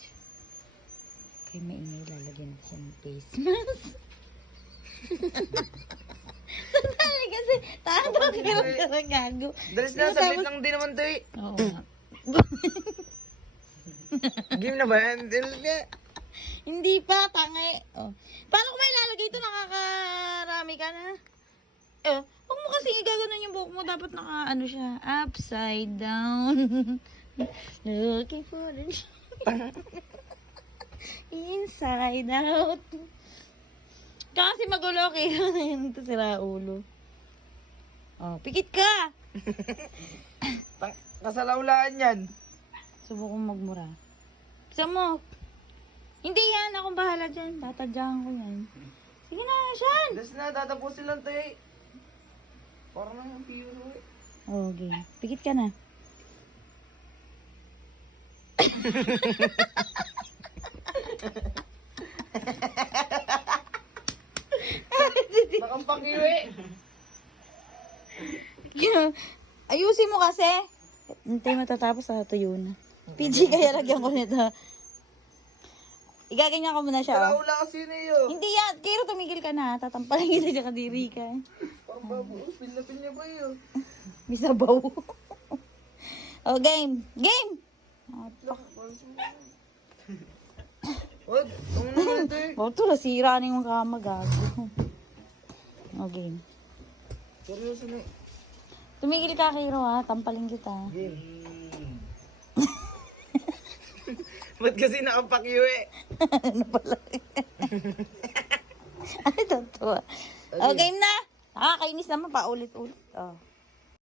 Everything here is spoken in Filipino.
siya. Kaya maingay, lalagyan siya ng face mask. Sandali kasi, tahan-tahan ka na gago. Dalis na, saglit lang din naman to eh. Oo nga. Game na ba yan? Hindi pa, tangay. Oh. Paano ko may lalagay ito? Nakakarami ka na. Huwag mo kasi igaganon yung buhok mo. Dapat naka, siya, upside down. Looking for the inside out. Kasi magulo, kaya na yun ito sila ulo. Oh, pikit ka! Kasalaulaan yan. Subukong magmura. Bisa mo. Hindi yan, akong bahala dyan. Tatadyakan ko yan. Sige na, Sean! Dalis na, tatapusin lang to eh. Parang nang piyuro eh. Okay, pikit ka na. Nakampakyo eh. Ayusin mo kasi. Hintay matatapos sa tuyo na. PG kaya lagyan ko nito. Igaganyan ko muna siya. Oh. Wala kasi yun eh oh. Hindi yan. Kiro tumigil ka na. Tatampalan kita sa kadiri ka. Parang babuos, pinapin niya ba yun? Bisabaw. Oh, game. Game! What? Ang naman ito eh. Oh, ito nasira na yung kama gago. Oh, game. Seryoso na eh. Tumigil ka, Kiro ha. Tampaling kita. Game. Ba't kasi nakapakyo eh? Ano pala? Ay, totoo. Oh, game na. Nakakainis naman pa ulit-ulit. Oh.